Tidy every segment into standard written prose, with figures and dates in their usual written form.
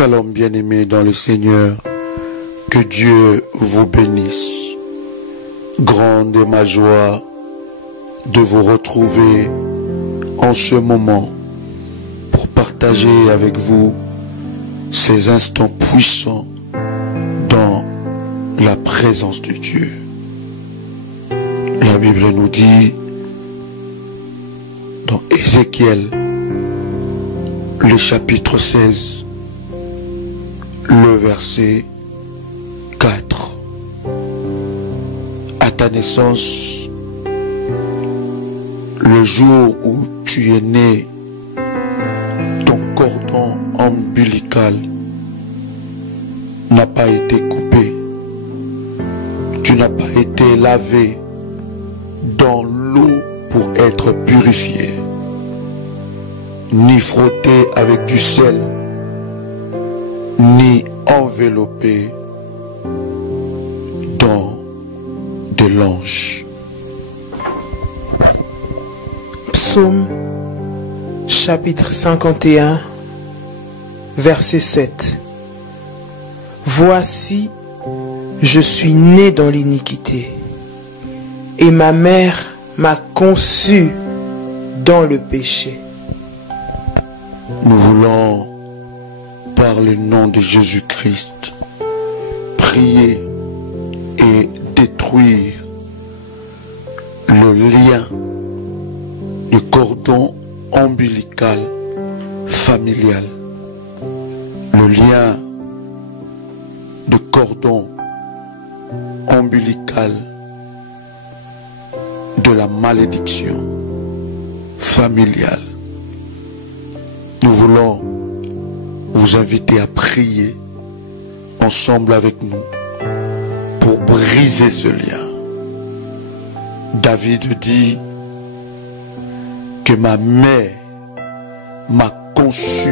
Shalom bien-aimés dans le Seigneur, que Dieu vous bénisse. Grande est ma joie de vous retrouver en ce moment pour partager avec vous ces instants puissants dans la présence de Dieu. La Bible nous dit dans Ézéchiel, le chapitre 16, le verset 4. À ta naissance, le jour où tu es né, ton cordon ombilical n'a pas été coupé. Tu n'as pas été lavé dans l'eau pour être purifié, ni frotté avec du sel, ni enveloppé dans de l'ange. Psaume chapitre 51 verset 7. Voici, je suis né dans l'iniquité, et ma mère m'a conçu dans le péché. Nous voulons, par le nom de Jésus-Christ, prier et détruire le lien du cordon ombilical familial, le lien de cordon ombilical de la malédiction familiale. Nous voulons vous inviter à prier ensemble avec nous pour briser ce lien. David dit que ma mère m'a conçu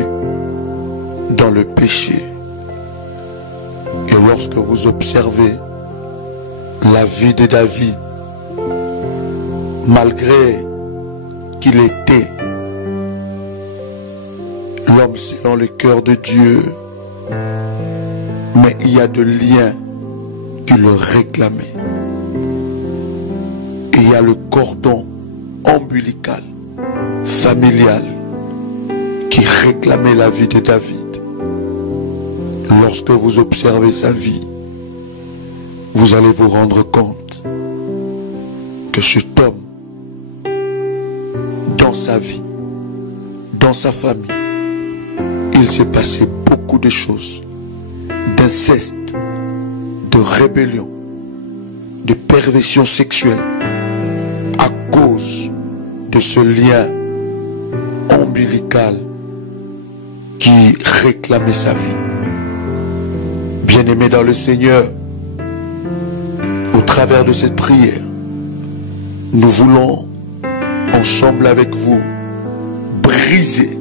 dans le péché. Et lorsque vous observez la vie de David, malgré qu'il était l'homme selon le cœur de Dieu, mais il y a des liens qui le réclamaient. Et il y a le cordon ombilical, familial, qui réclamait la vie de David. Lorsque vous observez sa vie, vous allez vous rendre compte que cet homme, dans sa vie, dans sa famille, il s'est passé beaucoup de choses, d'inceste, de rébellion, de perversion sexuelle, à cause de ce lien ombilical qui réclamait sa vie. Bien-aimés dans le Seigneur, au travers de cette prière, nous voulons, ensemble avec vous, briser,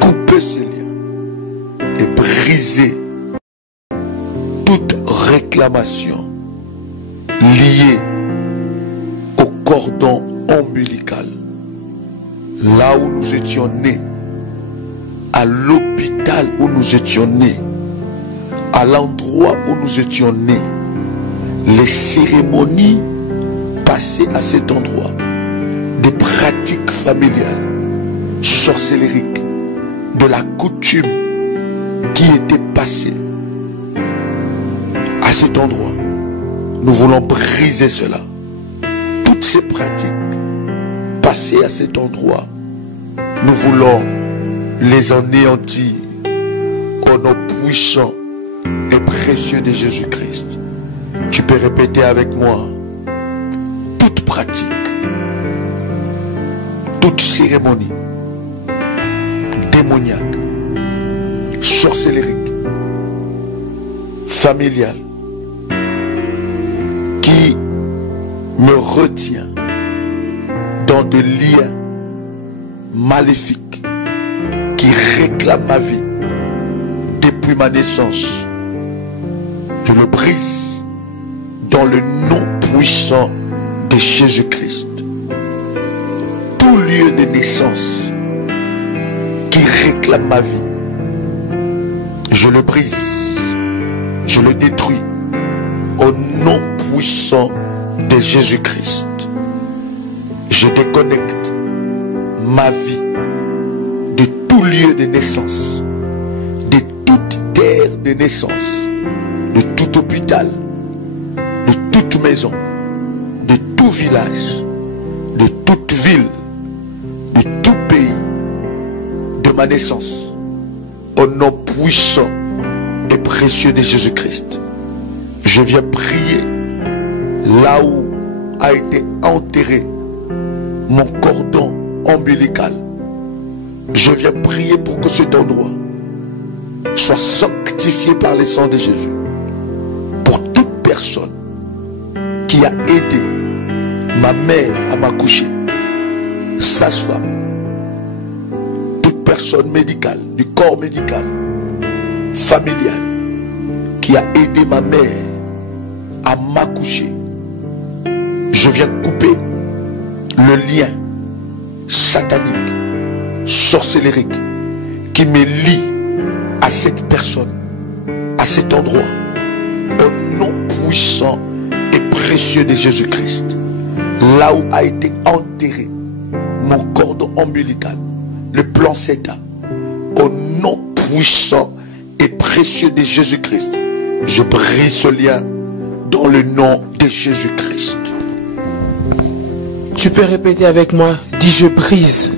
couper ces liens et briser toute réclamation liée au cordon ombilical. Là où nous étions nés, à l'hôpital où nous étions nés, à l'endroit où nous étions nés, les cérémonies passées à cet endroit, des pratiques familiales, sorcelleriques, de la coutume qui était passée à cet endroit. Nous voulons briser cela. Toutes ces pratiques passées à cet endroit, nous voulons les anéantir au nom puissant et précieux de Jésus-Christ. Tu peux répéter avec moi: toute pratique, toute cérémonie démoniaque, sorcellerique, familiale, qui me retient dans des liens maléfiques, qui réclament ma vie depuis ma naissance, je le brise dans le nom puissant de Jésus-Christ. Tout lieu de naissance qui réclame ma vie, Je le brise. Je le détruis. Au nom puissant de Jésus-Christ. Je déconnecte ma vie de tout lieu de naissance, de toute terre de naissance, de tout hôpital, de toute maison, de tout village, de toute ville, de tout pays de ma naissance, au nom puissant et précieux de Jésus-Christ. Je viens prier là où a été enterré mon cordon ombilical. Je viens prier pour que cet endroit soit sanctifié par le sang de Jésus. Pour toute personne qui a aidé ma mère à m'accoucher, sage-femme, toute personne médicale, du corps médical, familial, qui a aidé ma mère à m'accoucher, je viens couper le lien satanique, sorcellérique, qui me lie à cette personne, à cet endroit, au nom puissant et précieux de Jésus-Christ, là où a été enterré mon cordon ombilical, le placenta, au nom puissant et précieux de Jésus-Christ, je brise ce lien dans le nom de Jésus-Christ. Tu peux répéter avec moi, dis je brise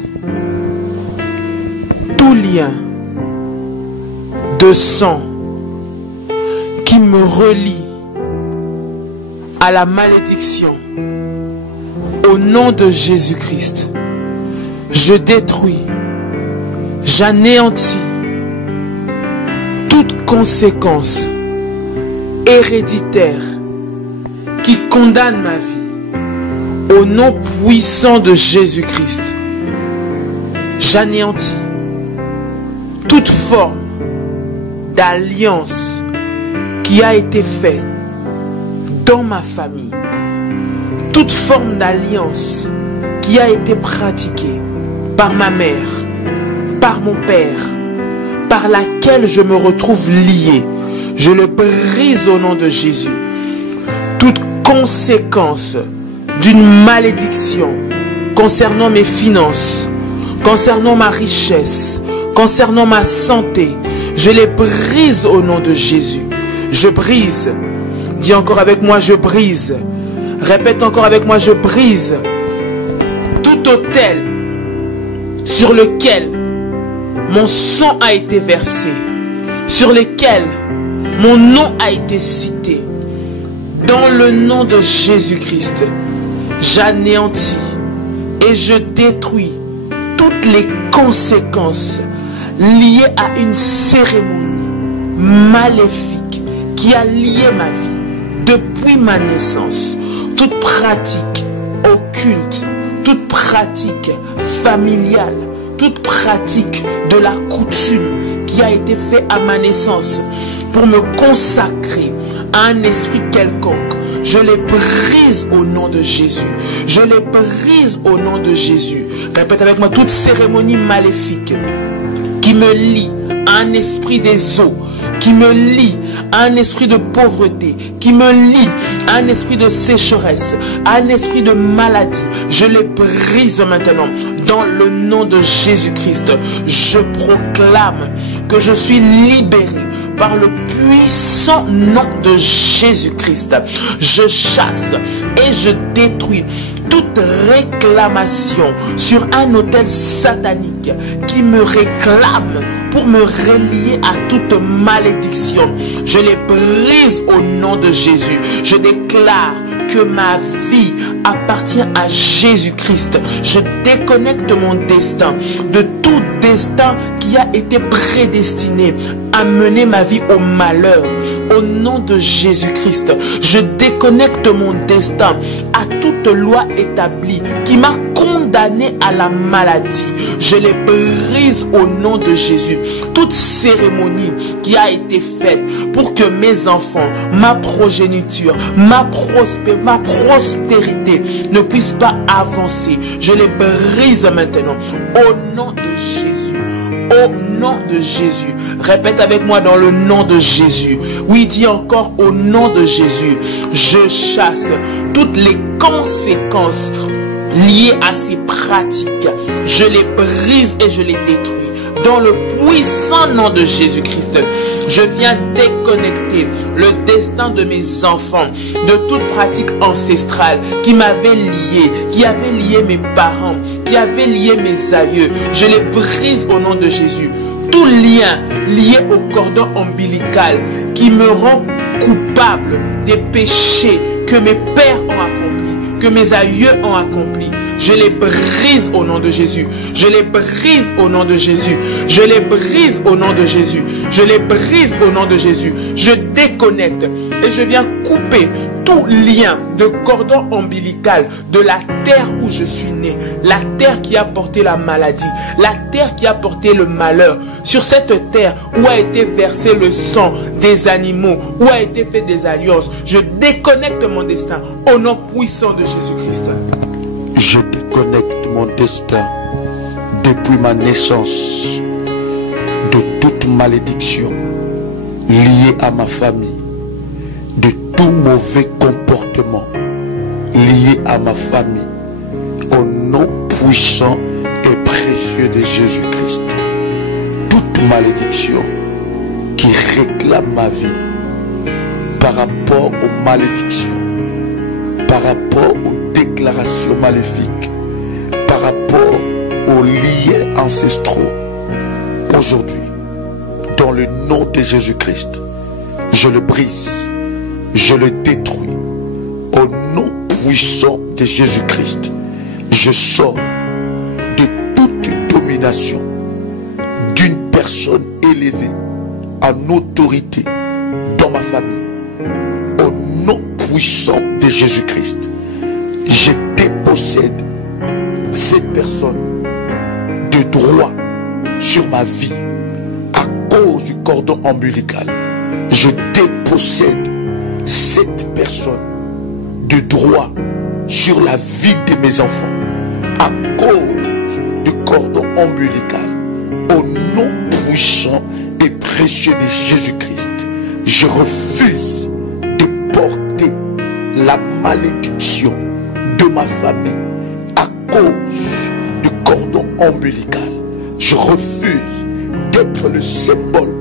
tout lien de sang qui me relie à la malédiction. Au nom de Jésus-Christ, je détruis, j'anéantis toute conséquence héréditaire qui condamne ma vie. Au nom puissant de Jésus-Christ, j'anéantis toute forme d'alliance qui a été faite dans ma famille, toute forme d'alliance qui a été pratiquée par ma mère, par mon père, par laquelle je me retrouve lié. Je le brise au nom de Jésus. Toute conséquence d'une malédiction concernant mes finances, concernant ma richesse, concernant ma santé, je les brise au nom de Jésus. Je brise. Dis encore avec moi, je brise. Répète encore avec moi, je brise. Tout autel sur lequel mon sang a été versé, sur lequel mon nom a été cité, dans le nom de Jésus-Christ, j'anéantis et je détruis toutes les conséquences liées à une cérémonie maléfique qui a lié ma vie depuis ma naissance. Toute pratique occulte, toute pratique familiale, toute pratique de la coutume qui a été faite à ma naissance pour me consacrer à un esprit quelconque, je les brise au nom de Jésus. Je les brise au nom de Jésus. Répète avec moi, toute cérémonie maléfique qui me lie à un esprit des eaux, qui me lie à un esprit de pauvreté, qui me lie à un esprit de sécheresse, à un esprit de maladie, je les brise maintenant dans le nom de Jésus-Christ. Je proclame que je suis libéré par le puissant nom de Jésus-Christ. Je chasse et je détruis toute réclamation sur un autel satanique qui me réclame pour me relier à toute malédiction. Je les brise au nom de Jésus. Je déclare que ma vie appartient à Jésus-Christ. Je déconnecte mon destin de tout destin qui a été prédestiné à mener ma vie au malheur. Au nom de Jésus-Christ, je déconnecte mon destin à toute loi établie qui m'a condamné à la maladie. Je les brise au nom de Jésus. Toute cérémonie qui a été faite pour que mes enfants, ma progéniture, ma prospérité ne puissent pas avancer, je les brise maintenant au nom de Jésus. Au nom de Jésus, Répète avec moi dans le nom de Jésus. Oui, dis encore au nom de Jésus. Je chasse toutes les conséquences liées à ces pratiques. Je les brise et je les détruis. Dans le puissant nom de Jésus-Christ, je viens déconnecter le destin de mes enfants de toute pratique ancestrale qui m'avait lié, qui avait lié mes parents, qui avait lié mes aïeux. Je les brise au nom de Jésus. Tout lien lié au cordon ombilical qui me rend coupable des péchés que mes pères ont accomplis, que mes aïeux ont accomplis. Je les brise au nom de Jésus. Je les brise au nom de Jésus. Je les brise au nom de Jésus. Je les brise au nom de Jésus. Je déconnecte et je viens couper tout lien de cordon ombilical de la terre où je suis né. La terre qui a porté la maladie. La terre qui a porté le malheur. Sur cette terre où a été versé le sang des animaux, où a été fait des alliances. Je déconnecte mon destin au nom puissant de Jésus-Christ. Je déconnecte mon destin depuis ma naissance de toute malédiction liée à ma famille, de tout mauvais comportement lié à ma famille, au nom puissant et précieux de Jésus-Christ. Toute malédiction qui réclame ma vie par rapport aux malédictions, par rapport aux déclarations maléfiques, par rapport aux liens ancestraux. Aujourd'hui, dans le nom de Jésus-Christ, je le brise, je le détruis. Au nom puissant de Jésus-Christ, je sors de toute domination d'une personne élevée en autorité dans ma famille. Au nom puissant de Jésus-Christ, je dépossède cette personne de droit sur ma vie à cause du cordon ombilical. Je dépossède cette personne de droit sur la vie de mes enfants à cause du cordon ombilical. Au nom puissant et précieux de Jésus-Christ, je refuse de porter la malédiction de ma famille à cause du cordon ombilical. Je refuse d'être le symbole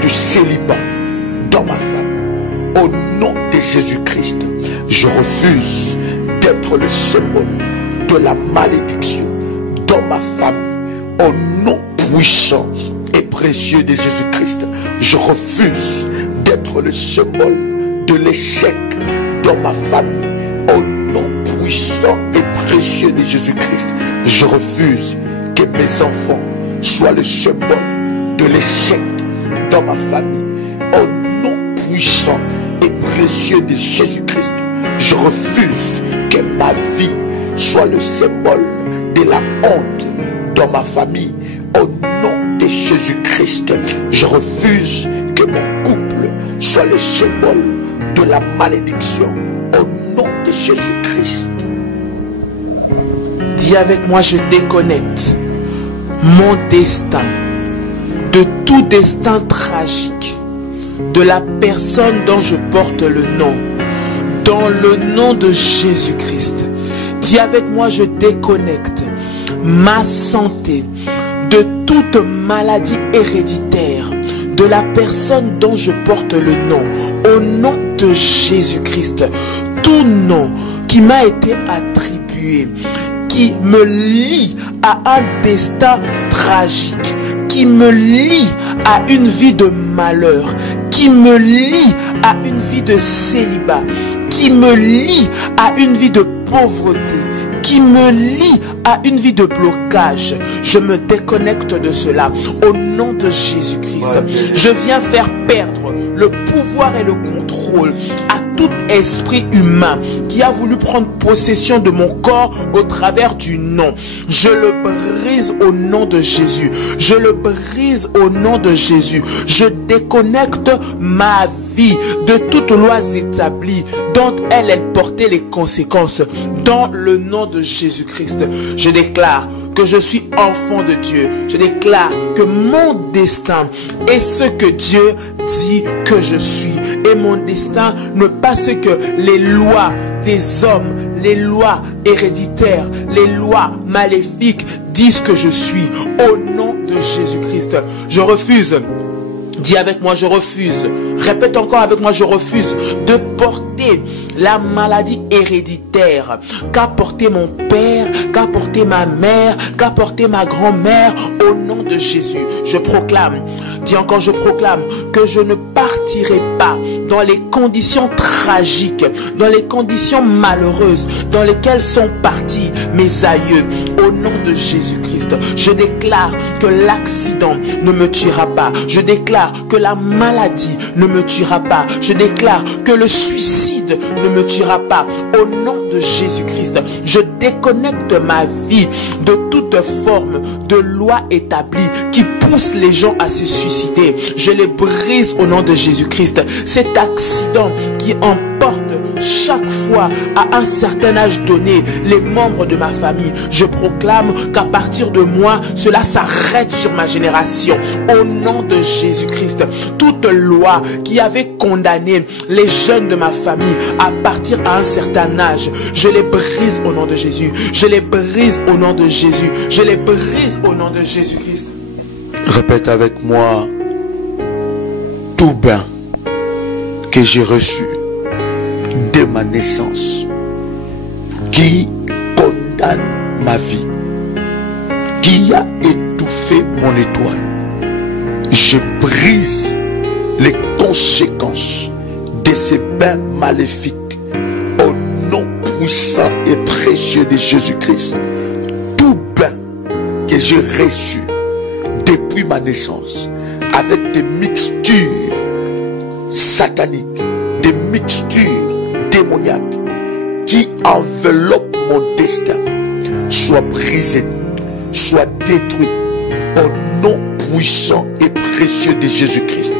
du célibat dans ma famille. Au nom de Jésus-Christ, je refuse d'être le symbole de la malédiction dans ma famille. Au nom puissant et précieux de Jésus-Christ, je refuse d'être le symbole de l'échec dans ma famille. Au nom puissant et précieux de Jésus-Christ, je refuse que mes enfants soient le symbole de l'échec dans ma famille. Au nom puissant et précieux de Jésus-Christ, je refuse que ma vie soit le symbole de la honte dans ma famille. Au nom de Jésus-Christ, je refuse que mon couple soit le symbole de la malédiction. Au nom de Jésus-Christ. Dis avec moi, je déconnecte mon destin de tout destin tragique de la personne dont je porte le nom. Dans le nom de Jésus-Christ. Dis avec moi, je déconnecte ma santé de toute maladie héréditaire de la personne dont je porte le nom. Au nom de Jésus-Christ. Tout nom qui m'a été attribué, qui me lie à un destin tragique, qui me lie à une vie de malheur, qui me lie à une vie de célibat, qui me lie à une vie de pauvreté, qui me lie à une vie de blocage. Je me déconnecte de cela au nom de Jésus-Christ. Je viens faire perdre le pouvoir et le contrôle à tout esprit humain qui a voulu prendre possession de mon corps au travers du nom. Je le brise au nom de Jésus. Je le brise au nom de Jésus. Je déconnecte ma vie de toutes lois établies dont elle portait les conséquences. Dans le nom de Jésus-Christ, je déclare que je suis enfant de Dieu. Je déclare que mon destin est ce que Dieu dit que je suis. Et mon destin n'est pas ce que les lois des hommes, les lois héréditaires, les lois maléfiques disent que je suis. Au nom de Jésus-Christ, je refuse. Dis avec moi, je refuse. Répète encore avec moi, je refuse de porter la maladie héréditaire qu'a porté mon père, qu'a porté ma mère, qu'a porté ma grand-mère. Au nom de Jésus, je proclame, dis encore, je proclame que je ne partirai pas dans les conditions tragiques, dans les conditions malheureuses dans lesquelles sont partis mes aïeux. Au nom de Jésus-Christ, je déclare que l'accident ne me tuera pas. Je déclare que la maladie ne me tuera pas. Je déclare que le suicide ne me tuera pas. Au nom de Jésus-Christ, je déconnecte ma vie de toute forme de loi établie qui pousse les gens à se suicider. Je les brise au nom de Jésus-Christ. Cet accident qui emporte chaque fois à un certain âge donné les membres de ma famille, je proclame qu'à partir de moi, cela s'arrête sur ma génération. Au nom de Jésus-Christ, toute loi qui avait condamné les jeunes de ma famille à partir à un certain âge, je les brise au nom de Jésus. Je les brise au nom de Jésus. Je les brise au nom de Jésus-Christ. Répète avec moi: tout bien que j'ai reçu dès ma naissance, qui condamne ma vie, qui a étouffé mon étoile, je brise les conséquences de ces bains maléfiques au nom puissant et précieux de Jésus-Christ. Tout bain que j'ai reçu depuis ma naissance avec des mixtures sataniques, des mixtures démoniaques qui enveloppent mon destin, soit brisé, soit détruit au nom puissant et précieux de Jésus-Christ.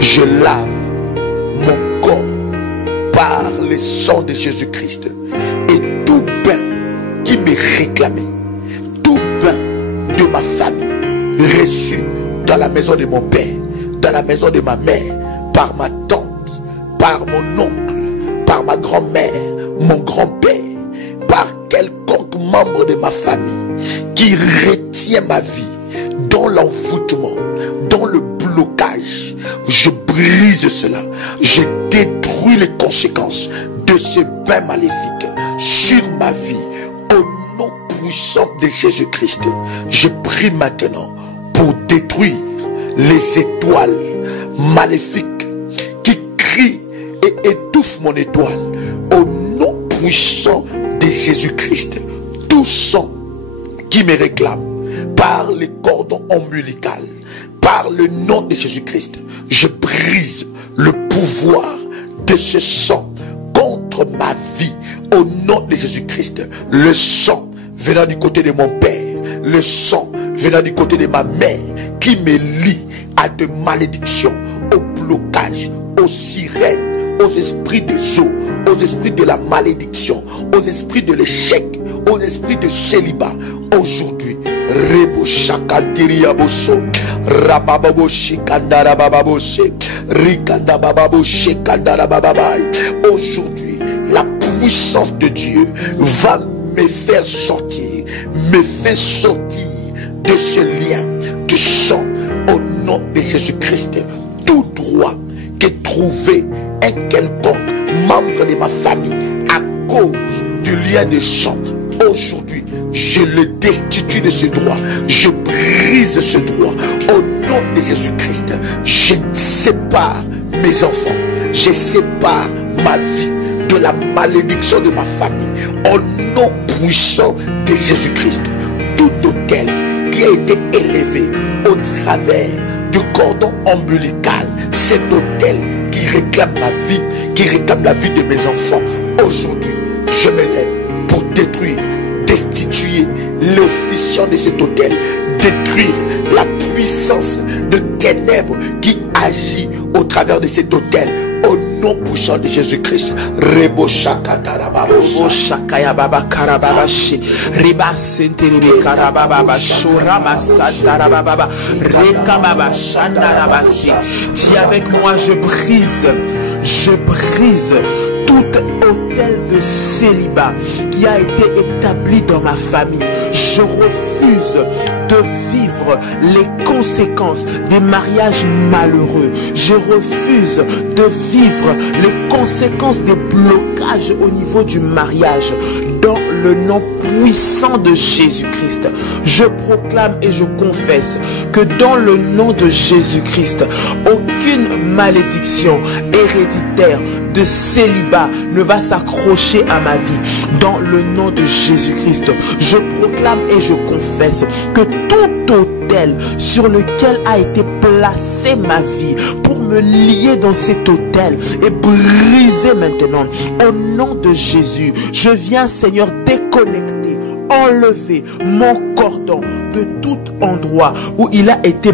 Je lave mon corps par le sang de Jésus-Christ, et tout bain qui m'est réclamé, tout bain de ma famille reçu dans la maison de mon père, dans la maison de ma mère, par ma tante, par mon oncle, par ma grand-mère, mon grand-père, par quelconque membre de ma famille qui retient ma vie dans l'envoûtement, dans le blocage, je brise cela. Je détruis les conséquences de ce bain maléfique sur ma vie. Au nom puissant de Jésus-Christ, je prie maintenant pour détruire les étoiles maléfiques qui crient et étouffent mon étoile. Au nom puissant de Jésus-Christ, tout sang qui me réclame par les cordons ombilicaux, par le nom de Jésus-Christ, je brise le pouvoir de ce sang contre ma vie. Au nom de Jésus-Christ, le sang venant du côté de mon père, le sang venant du côté de ma mère, qui me lie à de malédictions, au blocage, aux sirènes, aux esprits des eaux, aux esprits de la malédiction, aux esprits de l'échec, aux esprits de célibat. Aujourd'hui, Rebo Shakatiria Bosso, Rabababo Shikandara Bababose, Rikanda Bababo Shikandara Bababai. Aujourd'hui, la puissance de Dieu va me faire sortir de ce lien de sang au nom de Jésus-Christ. Tout droit que trouvé un quelconque membre de ma famille à cause du lien de sang, aujourd'hui, je le destitue de ce droit. Je brise ce droit au nom de Jésus-Christ. Je sépare mes enfants. Je sépare ma vie de la malédiction de ma famille. Au nom puissant de Jésus-Christ. Tout autel qui a été élevé au travers du cordon ombilical, cet autel qui réclame ma vie, qui réclame la vie de mes enfants, aujourd'hui, je me lève pour détruire, destituer l'officiant de cet autel, détruire la puissance de ténèbres qui agit au travers de cet autel, au nom puissant sang de Jésus-Christ. Rebo Robo Shakaya Baba Karababashi, Riba Senteribe Karababa, Shorama Santarababa, Rekababa Shandarabasi. Dis avec moi, je brise tout hôtel de célibat qui a été établi dans ma famille. Je refuse de vivre les conséquences des mariages malheureux. Je refuse de vivre les conséquences des blocages au niveau du mariage. Dans le nom puissant de Jésus-Christ, je proclame et je confesse que dans le nom de Jésus-Christ, aucune malédiction héréditaire de célibat ne va s'accrocher à ma vie. Dans le nom de Jésus-Christ, je proclame et je confesse que tout autel sur lequel a été placée ma vie pour me lier dans cet autel est brisé maintenant. Au nom de Jésus, je viens, Seigneur, déconnecter, enlever mon cordon de tout endroit où il a été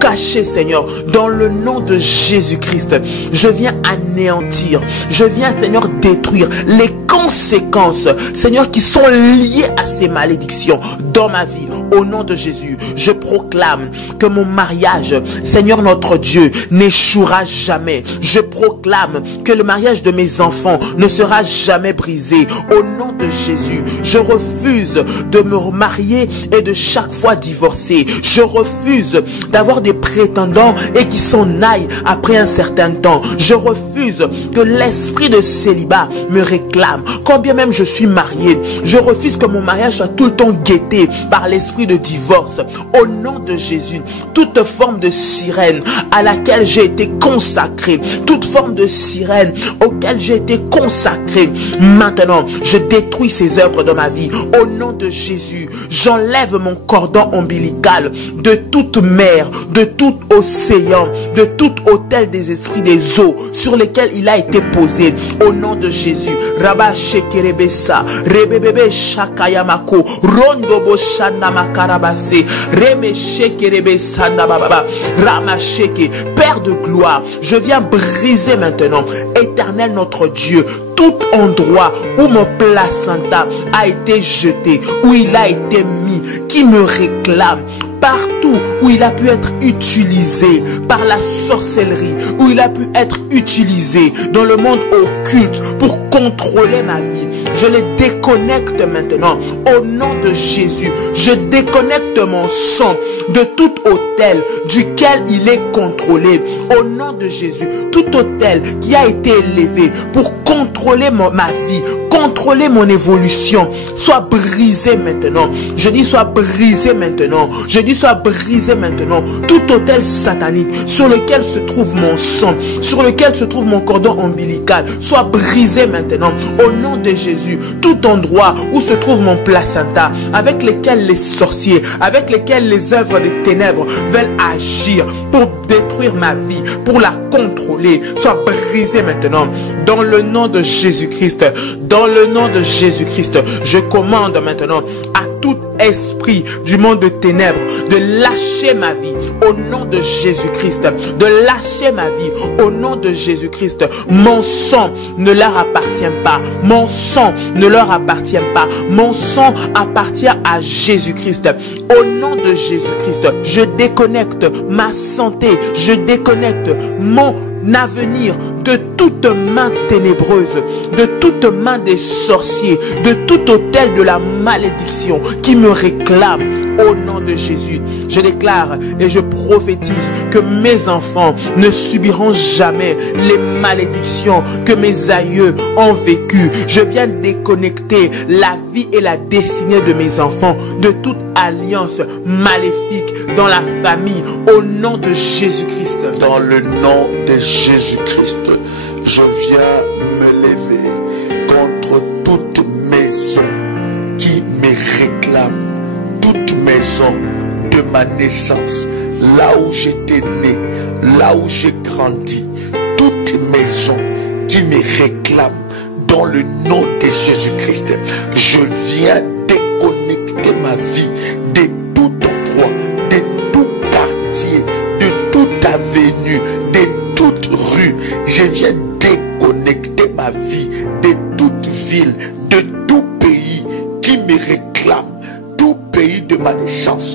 caché, Seigneur. Dans le nom de Jésus-Christ, je viens anéantir, je viens, Seigneur, détruire les conséquences, Seigneur, qui sont liées à ces malédictions dans ma vie. Au nom de Jésus, je proclame que mon mariage, Seigneur notre Dieu, n'échouera jamais. Je proclame que le mariage de mes enfants ne sera jamais brisé. Au nom de Jésus, je refuse de me remarier et de chaque fois divorcer. Je refuse d'avoir des prétendants et qui s'en aillent après un certain temps. Je refuse que l'esprit de célibat me réclame. Quand bien même je suis marié, je refuse que mon mariage soit tout le temps guetté par l'esprit de divorce. Au nom de Jésus, toute forme de sirène à laquelle j'ai été consacré, toute forme de sirène auquel j'ai été consacré, maintenant je détruis ces œuvres dans ma vie. Au nom de Jésus, j'enlève mon cordon ombilical de toute mer, de tout océan, de tout autel des esprits des eaux sur lesquels il a été posé. Au nom de Jésus, Rabba Shekerebesa, Rebebebe Shakayamako, Rondobo Shanama Karabase, Reme Shekerebesa Nababa, Rama Sheke, Père de gloire, je viens briser maintenant, Éternel notre Dieu, tout endroit où mon placenta a été jeté, où il a été mis, qui me réclame, partout où il a pu être utilisé par la sorcellerie, où il a pu être utilisé dans le monde occulte pour contrôler ma vie, je les déconnecte maintenant. Au nom de Jésus, je déconnecte mon sang de tout autel duquel il est contrôlé. Au nom de Jésus, tout autel qui a été élevé pour contrôler ma vie, contrôler mon évolution, soit brisé maintenant. Je dis soit brisé maintenant. Je dis soit brisé maintenant. Tout autel satanique sur lequel se trouve mon sang, sur lequel se trouve mon cordon ombilical, soit brisé maintenant. Au nom de Jésus, tout endroit où se trouve mon placenta, avec lesquels les sorciers, avec lesquels les œuvres des ténèbres veulent agir pour détruire ma vie, pour la contrôler, soit brisé maintenant. Dans le nom de Jésus-Christ, dans le nom de Jésus-Christ, je commande maintenant à tout esprit du monde de ténèbres de lâcher ma vie au nom de Jésus-Christ, de lâcher ma vie au nom de Jésus-Christ. Mon sang ne leur appartient pas, mon sang ne leur appartient pas, mon sang appartient à Jésus-Christ. Au nom de Jésus-Christ, je déconnecte ma santé, je déconnecte mon avenir de toute main ténébreuse, de toute main des sorciers, de tout autel de la malédiction qui me réclame. Au nom de Jésus, je déclare et je prophétise que mes enfants ne subiront jamais les malédictions que mes aïeux ont vécues. Je viens déconnecter la vie et la destinée de mes enfants de toute alliance maléfique dans la famille. Au nom de Jésus-Christ. Dans le nom de Jésus-Christ, je viens me lever contre toute maison qui me réclame, toute maison de ma naissance, là où j'étais né, là où j'ai grandi, toute maison qui me réclame, dans le nom de Jésus-Christ, je viens déconnecter ma vie de tout endroit, de tout quartier, de toute avenue, de toute rue. Je viens déconnecter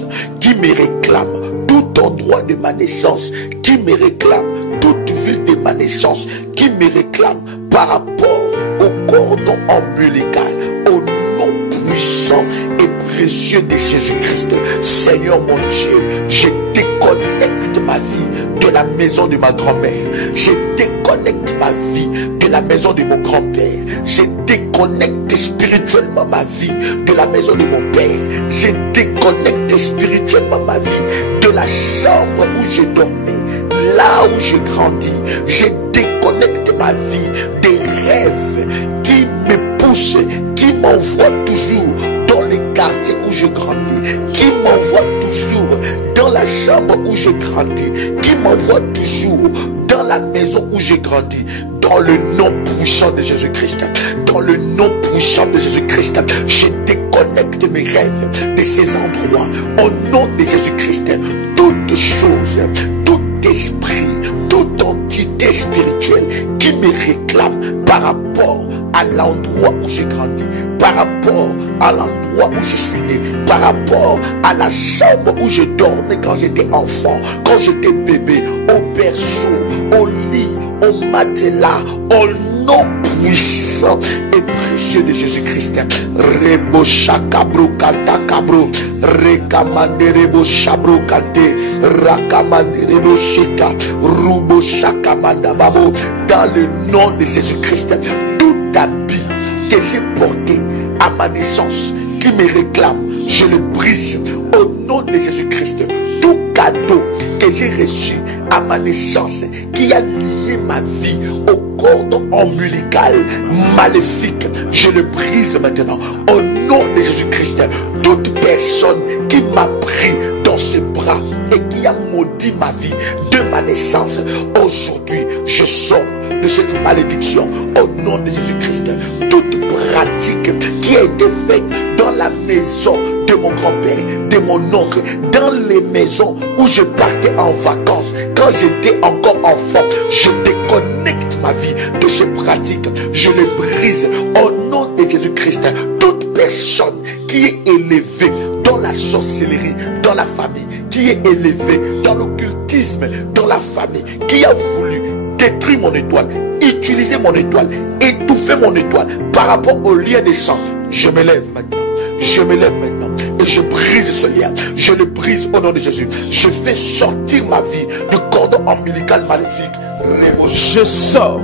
naissance qui me réclame, tout endroit de ma naissance qui me réclame, toute ville de ma naissance qui me réclame par rapport au cordon ombilical, au nom puissant et précieux de Jésus-Christ. Seigneur mon Dieu, je déconnecte ma vie de la maison de ma grand-mère. Je déconnecte ma vie de la maison de mon grand-père. Je déconnecte spirituellement ma vie de la maison de mon père. Je déconnecte spirituellement ma vie de la chambre où je dormais, là où j'ai grandi. Je déconnecte ma vie des rêves qui me poussent, qui m'envoient toujours dans les quartiers où j'ai grandi, qui m'envoient toujours dans la chambre où j'ai grandi, qui m'envoient toujours dans la maison où j'ai grandi. Dans le nom puissant de Jésus-Christ, dans le nom puissant de Jésus-Christ, je déconnecte mes rêves de ces endroits. Au nom de Jésus-Christ, toute chose, tout esprit, toute entité spirituelle qui me réclame par rapport à l'endroit où j'ai grandi, par rapport à l'endroit où je suis né, par rapport à la chambre où je dormais quand j'étais enfant, quand j'étais bébé, au berceau, au lit, au matelas, au nom puissant et précieux de Jésus-Christ. Rebo chakabro kata kabro, rekamande rebo chabro kante, rakamande rebo shika, rubo chakamanda babo. Dans le nom de Jésus-Christ, tout habit que j'ai porté à ma naissance, qui me réclame, je le brise au nom de Jésus-Christ. Tout cadeau que j'ai reçu à ma naissance, qui a lié ma vie au cordon ombilical maléfique, je le brise maintenant au nom de Jésus-Christ. Toute personne qui m'a pris dans ses bras et qui a maudit ma vie de ma naissance, aujourd'hui je sors de cette malédiction au nom de Jésus-Christ. Toute pratique qui a été faite dans la maison de mon grand-père, de mon oncle, dans les maisons où je partais en vacances, quand j'étais encore enfant, je déconnecte ma vie de ces pratiques, je les brise au nom de Jésus-Christ. Toute personne qui est élevée dans la sorcellerie, dans la famille, qui est élevée dans l'occultisme, dans la famille, qui a voulu détruire mon étoile, utiliser mon étoile, étouffer mon étoile par rapport au lien des sangs, je me lève maintenant. Je me lève maintenant et je brise ce lien. Je le brise au nom de Jésus. Je fais sortir ma vie du cordon ombilical maléfique. Je sors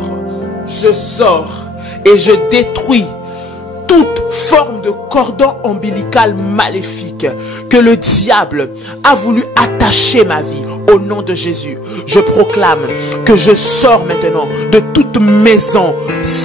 et je détruis toute forme de cordon ombilical maléfique que le diable a voulu attacher ma vie. Au nom de Jésus, je proclame que je sors maintenant de toute maison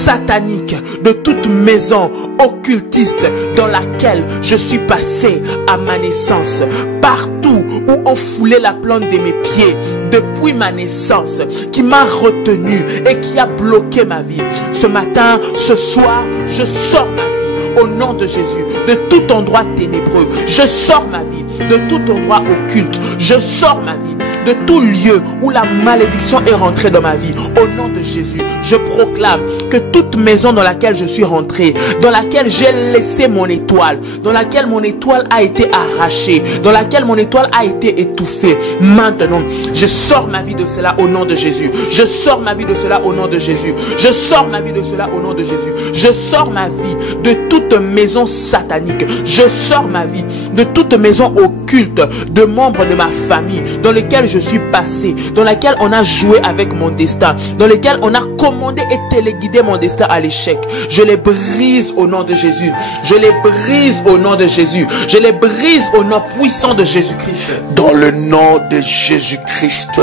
satanique, de toute maison occultiste dans laquelle je suis passé à ma naissance. Partout où on foulait la plante de mes pieds depuis ma naissance, qui m'a retenu et qui a bloqué ma vie. Ce matin, ce soir, je sors ma vie au nom de Jésus de tout endroit ténébreux. Je sors ma vie de tout endroit occulte. Je sors ma vie de tout lieu où la malédiction est rentrée dans ma vie. Au nom de Jésus, je proclame que toute maison dans laquelle je suis rentré, dans laquelle j'ai laissé mon étoile, dans laquelle mon étoile a été arrachée, dans laquelle mon étoile a été étouffée, maintenant, je sors ma vie de cela au nom de Jésus. Je sors ma vie de cela au nom de Jésus. Je sors ma vie de cela au nom de Jésus. Je sors ma vie de toute maison satanique. Je sors ma vie de toute maison occulte de membres de ma famille dans lesquels je suis passé, dans laquelle on a joué avec mon destin, dans lesquels on a commandé et téléguidé mon destin à l'échec. Je les brise au nom de Jésus. Je les brise au nom de Jésus. Je les brise au nom puissant de Jésus-Christ. Dans le nom de Jésus-Christ,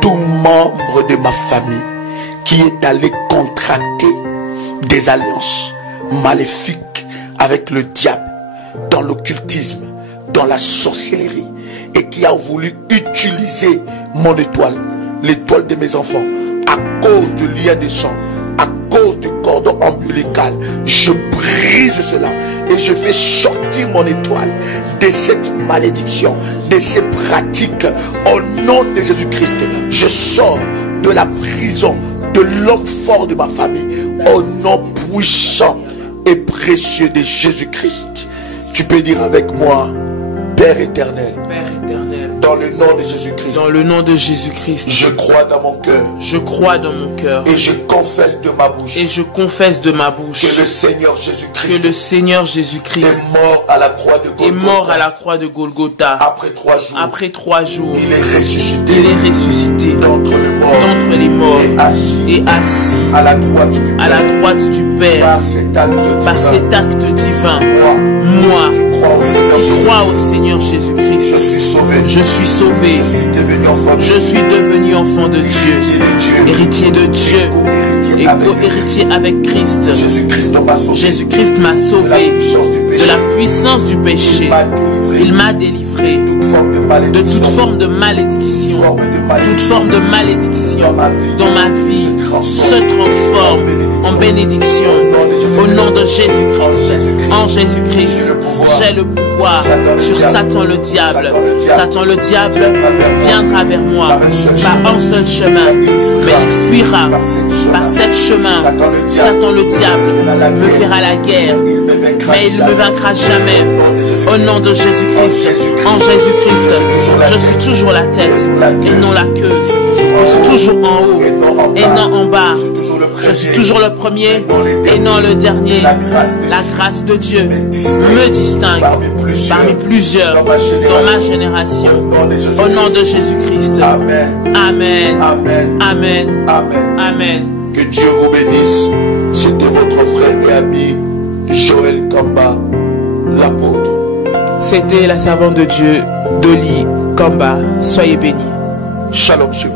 tout membre de ma famille qui est allé contracter des alliances maléfiques avec le diable, dans l'occultisme, dans la sorcellerie, et qui a voulu utiliser mon étoile, l'étoile de mes enfants, à cause du lien de sang, à cause du cordon ombilical, je brise cela et je fais sortir mon étoile de cette malédiction, de ces pratiques. Au nom de Jésus-Christ, je sors de la prison de l'homme fort de ma famille, au nom puissant et précieux de Jésus-Christ. Tu peux dire avec moi: Père éternel, Père éternel, dans le nom de Jésus-Christ, dans le nom de Jésus-Christ, je crois dans mon cœur je crois dans mon cœur et je confesse de ma bouche et je confesse de ma bouche que le Seigneur que Jésus-Christ le Seigneur Jésus-Christ est mort à la croix de est mort à Golgotha. la croix de Golgotha. Après 3 jours, Après 3 jours, il est ressuscité il est ressuscité d'entre les morts d'entre les morts et assis et assis à la droite du à la Père. droite du Père. Par cet acte Par divin, cet acte divin, moi, moi qui crois au Seigneur qui Jésus, crois au Seigneur je Jésus-Christ, suis sauvé. je suis sauvé, Je suis devenu enfant de je suis devenu enfant de Dieu, héritier de Dieu, héritier de Dieu et co-héritier avec co-héritier avec Christ. Jésus-Christ m'a sauvé. Jésus-Christ m'a De la sauvé puissance du de péché. la puissance du péché. Il Il m'a m'a délivré toute forme de de malédiction. toute forme de malédiction. Forme de Toute malédiction. forme de malédiction Dans ma vie se transforme transforme en bénédiction. Au nom de Jésus-Christ, en Jésus-Christ, j'ai le pouvoir sur Satan le diable. Satan le diable viendra vers moi par un seul chemin, mais il fuira par sept chemins. Satan le diable me fera la guerre, mais il ne me vaincra jamais. Au nom de Jésus-Christ, en Jésus-Christ, je suis toujours la tête et non la queue. Je suis toujours en haut et non en bas. Je suis toujours le premier et non le dernier. La grâce de Dieu me distingue parmi plusieurs dans ma génération. Au nom de Jésus-Christ. Amen. Amen. Amen. Amen. Amen. Amen. Que Dieu vous bénisse. C'était votre frère et ami Joël Kamba, l'apôtre. C'était la servante de Dieu, Dolly Kamba. Soyez bénis. Shalom chez vous.